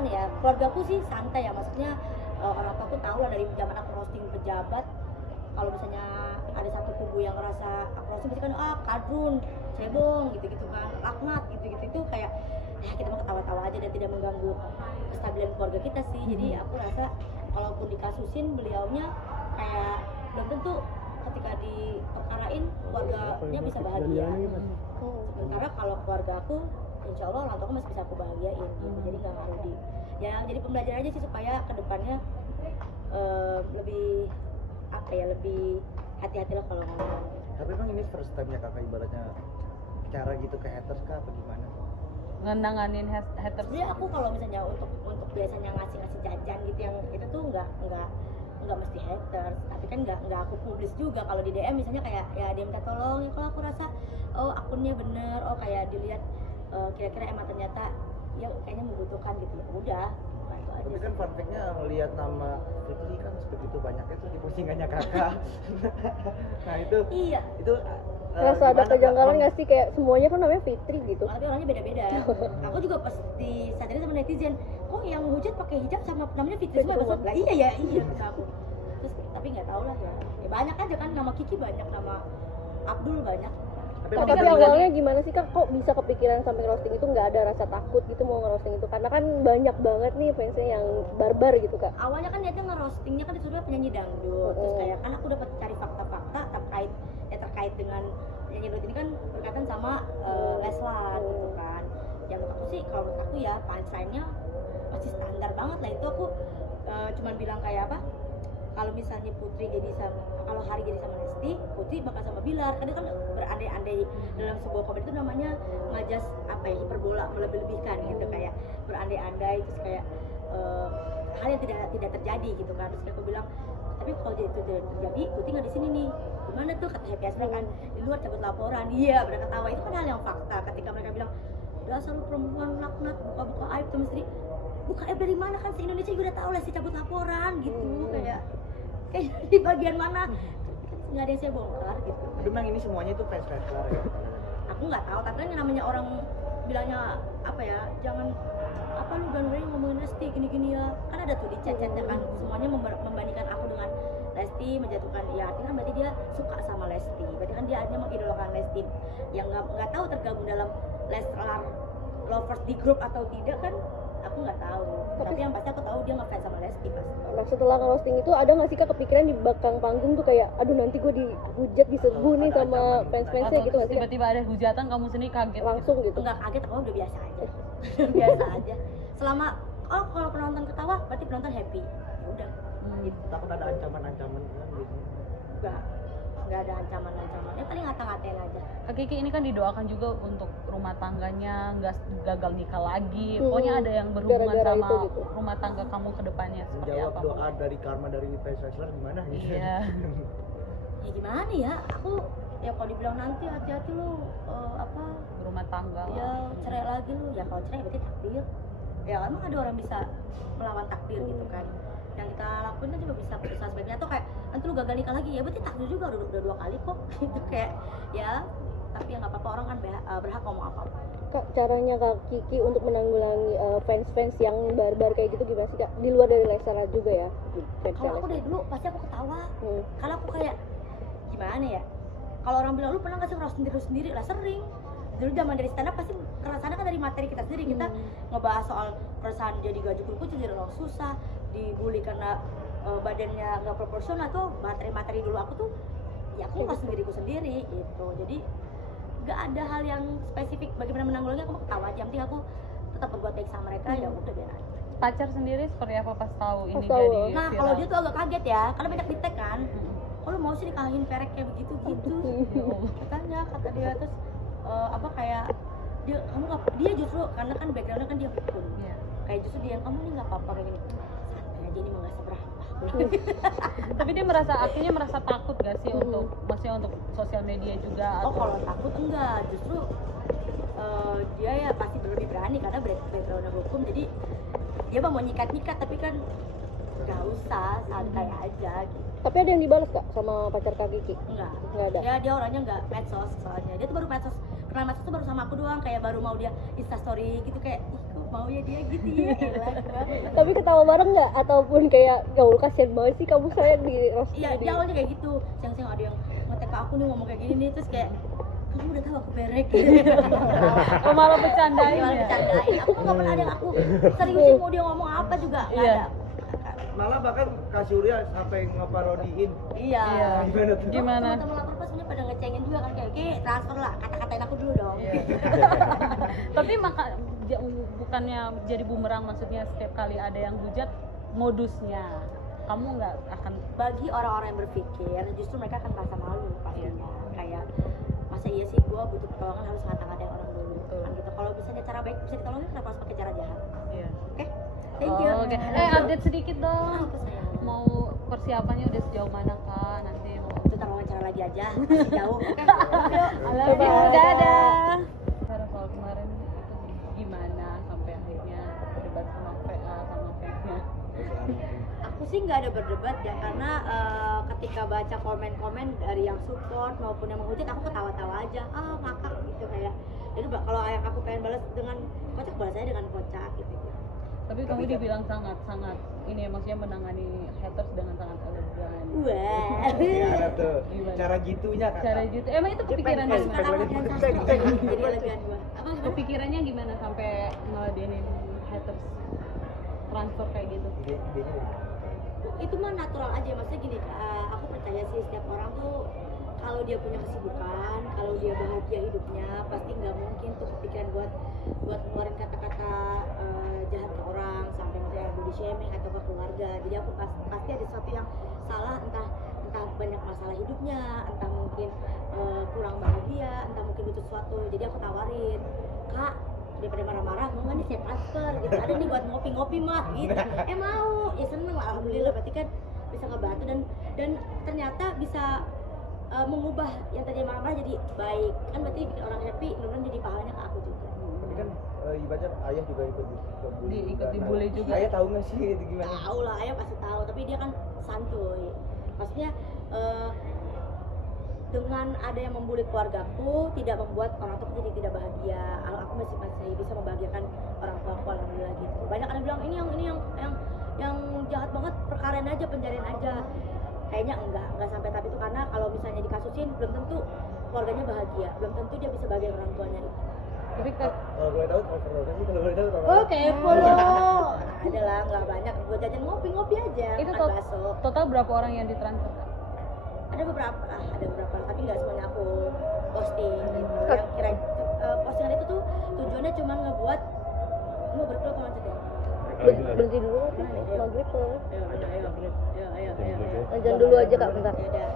gimana ya, keluargaku sih santai ya, maksudnya orang tua aku tahu lah dari zaman aku roasting pejabat, kalau misalnya ada satu kubu yang ngerasa aku roasting pasti kan kadrun, cebong gitu-gitu kan, laknat gitu-gitu, itu kayak ya kita mah ketawa-tawa aja dan tidak mengganggu kestabilan keluarga kita sih. Jadi aku rasa kalaupun dikasusin beliaunya kayak belum tentu ketika diperkarain keluarganya bisa bahagia. Sementara kalau keluarga aku insya Allah orang tua aku masih bisa aku bahagiain gitu. Jadi nggak ngaruh di ya, jadi pembelajaran aja sih supaya kedepannya lebih apa ya, lebih hati-hati lah kalau ngomong. Tapi emang ini first time-nya kakak ibaratnya cara gitu ke haters kah apa gimana? Ngenanganin haters. Sebenarnya aku kalau misalnya untuk biasanya ngasih jajan gitu yang itu tuh nggak mesti haters, tapi kan nggak aku publis juga. Kalau di DM misalnya kayak ya dia minta tolong ya, kalau aku rasa akunnya bener, kayak dilihat kira-kira emang ternyata ya kayaknya membutuhkan gitu, ya udah bantu aja. Tapi kan fun fact-nya ngelihat nama Fitri kan sebegitu banyaknya tuh di postingannya kakak. Nah itu Iya, itu Rasa ada kejanggalan nggak sih, kayak semuanya kan namanya Fitri gitu? tapi orangnya beda-beda. Aku juga pas disadarin sama netizen, kok yang hujat pakai hijab sama namanya Fitri semua ya? Lah iya kata aku. Terus tapi nggak tahu lah ya banyak aja kan, nama Kiki banyak, nama Abdul banyak. Tapi awalnya gimana sih kak, kok bisa kepikiran sampai roasting itu, nggak ada rasa takut gitu mau ngerosting itu? Karena kan banyak banget nih fansnya yang barbar gitu kak. Awalnya kan niatnya ngerostingnya kan disuruh penyanyi dangdut, terus kayak kan aku dapat cari fakta-fakta terkait dengan penyanyi dangdut ini kan berkaitan sama Leslar gitu kan. Yang menurut aku sih, kalau menurut aku ya punchline-nya masih standar banget lah. Itu aku cuman bilang kayak apa, kalau misalnya kalau Hari jadi sama Lesti, Putri bakal sama Bilar. Karena kan berandai-andai dalam sebuah komedi itu namanya ngajas apa ya, hiperbola, melebih-lebihkan gitu, kayak berandai-andai, terus kayak hal yang tidak terjadi gitu kan. Terus aku bilang, tapi kalau itu tidak terjadi, Putri nggak di sini nih. Gimana tuh, kata Happy Asma kan, di luar cabut laporan. Iya, mereka ketawa. Itu kan hal yang fakta. Ketika mereka bilang, dasar lu perempuan laknat, buka aib sama istri. Buka aib dari mana, kan se-Indonesia juga udah tahu lah si cabut laporan gitu. Kayak di bagian mana nggak ada yang saya bongkar gitu. Tapi memang ini semuanya itu fans Leslar ya? Aku nggak tahu, tapi kan yang namanya orang bilangnya apa ya, jangan apa lu gandeng ngomongin Lesti gini-gini ya, kan ada tuh di chat-chatnya kan semuanya membandingkan aku dengan Lesti, menjatuhkan ya, artinya kan berarti dia suka sama Lesti, berarti kan dia hanya mengidolakan Lesti. Yang nggak tahu tergabung dalam Leslar lovers di grup atau tidak kan aku nggak tahu, tapi yang pasti aku tahu dia ngefans sama Lesti pasti. Nah setelah ngerosting itu ada nggak sih kak kepikiran di belakang panggung tuh kayak aduh nanti gue dihujat, diserbu nih sama fans-fansnya gitu nggak sih? Tiba-tiba ada hujatan kamu sendiri kaget Langsung gitu? Nggak kaget, aku udah biasa aja. Biasa aja. Selama kalau penonton ketawa berarti penonton happy. Ya udah. Gitu. Takut ada ancaman-ancaman kan gitu? Nggak ada ancaman-ancaman. Ya paling ngata-ngatain aja. Kak Kiki ini kan didoakan juga untuk rumah tangganya nggak gagal nikah lagi. Pokoknya ada yang berhubungan Gara-gara sama itu gitu. rumah tangga kamu ke depannya seperti Menjawab apa? doa dari karma dari fans Leslar gimana gitu? Iya. Ya gimana ya? Aku ya kalau dibilang nanti hati-hati lu Rumah tangga. ya cerai lagi lu. Ya kalau cerai berarti takdir. Ya emang ada orang bisa melawan takdir gitu kan. Yang kita lakuin kan juga bisa berusaha sebaiknya, atau kayak nanti lu gagal nikah lagi, ya berarti takdir juga udah 2 kali kok gitu, kayak ya tapi ya nggak apa-apa, orang kan berhak ngomong apa-apa. Kak, caranya Kak Kiki untuk menanggulangi fans-fans yang barbar kayak gitu gimana sih Kak? Di luar dari Leslar juga ya? Kalau aku dari dulu pasti aku ketawa. Kalau aku kayak gimana ya? Kalau orang bilang lu pernah nggak sih ngeroast diri sendiri? Lah sering. Dulu zaman dari stand up pasti kerasannya kan dari materi kita sendiri. Kita ngebahas soal keresahan jadi gaji kucing, jadi orang susah, dibully karena badannya nggak proporsional, tuh materi-materi dulu aku tuh ya aku ngeroast diriku sendiri gitu. Jadi nggak ada hal yang spesifik bagaimana menanggulangi, aku mau ketawa aja, yang penting aku tetap berbuat baik sama mereka, ya udah biar aja. Pacar sendiri seperti apa pas tahu ini tahu. jadi Nah viral? kalau dia tuh agak kaget ya, karena banyak di tag kan. Kalau mau sih nikahin perek kayak begitu gitu, katanya kata dia. Terus kayak dia justru karena kan backgroundnya kan dia hukum, Iya. kayak justru dia kamu nih nggak apa-apa kayak gini, santai aja, ini mah nggak seberapa. Tapi dia merasa takut gak sih untuk maksudnya untuk sosial media juga? Oh kalau takut enggak, justru dia ya pasti lebih berani karena backgroundnya hukum, jadi dia mah mau nyikat tapi kan nggak usah, santai aja gitu. Tapi ada yang dibalas Kak sama pacar Kak Kiki? Enggak ada. Ya dia orangnya enggak medsos, soalnya dia tuh baru medsos, kenal medsos tuh baru sama aku doang, kayak baru mau dia instastory gitu, kayak ih kok mau maunya dia gitu ya elah gua. Tapi ketawa bareng nggak? Ataupun kayak gaul kasihan banget sih kamu saya di roasting Iya, dia awalnya kayak gitu. Siang-siang ada yang ngetek ke aku nih ngomong kayak gini nih, terus kayak kamu udah tahu aku berek. Oh, malah bercandain Malah ya. bercandain. Aku nggak pernah ada yang aku seriusin mau dia ngomong apa juga nggak Iya. ada. Malah bahkan Kak Surya sampai ngeparodiin. Iya. Iya. Gimana tuh? Gimana? Teman-teman lapor pas sebenarnya pada ngecengin juga kan kayak transfer lah, kata-katain aku dulu dong. Iya. Tapi bukannya jadi bumerang, maksudnya setiap kali ada yang hujat modusnya kamu nggak akan Bagi orang-orang yang berpikir justru mereka akan merasa malu pastinya. Kayak masa iya sih gue butuh pertolongan harus ngata-ngatain orang dulu. Betul. Kan gitu. Kalau misalnya cara baik bisa ditolongin kenapa harus pakai cara jahat? Iya. Oke? Thank you. Oke. Update sedikit dong. Apa sayang? Mau persiapannya udah sejauh mana kak? Nanti mau Kita wawancara lagi aja, masih jauh. Oke, yuk. Halo, dadah. Karena soal kemarin itu gimana sampai akhirnya berdebat sama PA sama fansnya? Aku sih nggak ada berdebat ya karena ketika baca komen-komen dari yang support maupun yang menghujat aku ketawa-tawa aja, ngakak gitu kayak. Jadi kalau yang aku pengen balas dengan kocak, balas aja dengan kocak gitu. Tapi kamu dibilang sangat ini ya, maksudnya menangani haters dengan sangat elegan. Wah. Gimana tuh? Gimana? Cara gitunya Kak. Cara gitu. Emang itu kepikirannya Cepet, gimana? Sekarang cepet. kan jadi elegan gua. Apa gimana? Kepikirannya gimana sampai ngeladenin haters transfer kayak gitu? Idenya dari mana? Itu mah natural aja, maksudnya gini, aku percaya sih setiap orang tuh kalau dia punya kesibukan, kalau dia bahagia hidupnya, pasti nggak mungkin tuh kepikiran buat ngeluarin kata-kata jahat ke orang sampai misalnya body shaming atau ke keluarga. Jadi aku pasti ada sesuatu yang salah, entah banyak masalah hidupnya, entah mungkin kurang bahagia, entah mungkin butuh sesuatu. Jadi aku tawarin, Kak, daripada marah-marah mau nggak nih saya transfer gitu, ada nih buat ngopi-ngopi mah gitu. Mau ya seneng lah, alhamdulillah, berarti kan bisa ngebantu dan ternyata bisa mengubah yang tadi marah-marah jadi baik kan, berarti bikin orang happy, kemudian jadi pahalanya ke aku juga. Tapi kan ibaratnya ayah juga ikut dibully. Ikut dibully juga. Ayah tahu nggak sih itu gimana? Tahu lah, ayah pasti tahu, tapi dia kan santuy, maksudnya dengan ada yang membuli keluargaku tidak membuat orang tua jadi tidak bahagia. Aku masih bisa membahagiakan orang tua aku, alhamdulillah gitu. Banyak ada yang bilang ini yang jahat banget, perkarain aja, penjarain aja. Kayaknya enggak sampai tapi itu, karena kalau misalnya dikasusin belum tentu keluarganya bahagia, belum tentu dia bisa bahagia orang tuanya. Tapi Kalau boleh tahu transfer berapa sih? Kalau boleh tahu berapa? Oh kepo lo. Ada lah, nggak banyak, gue jajan ngopi aja, itu makan bakso. total berapa orang yang ditransfer kak? Ada beberapa, tapi nggak semuanya aku posting gitu. Yang kira postingan itu tuh tujuannya cuma ngebuat mau berkeluar kalau lanjut ya. Berhenti dulu kan? Ayo. Maghrib soalnya. Ayo. Lanjut dulu aja kak bentar. Ya udah.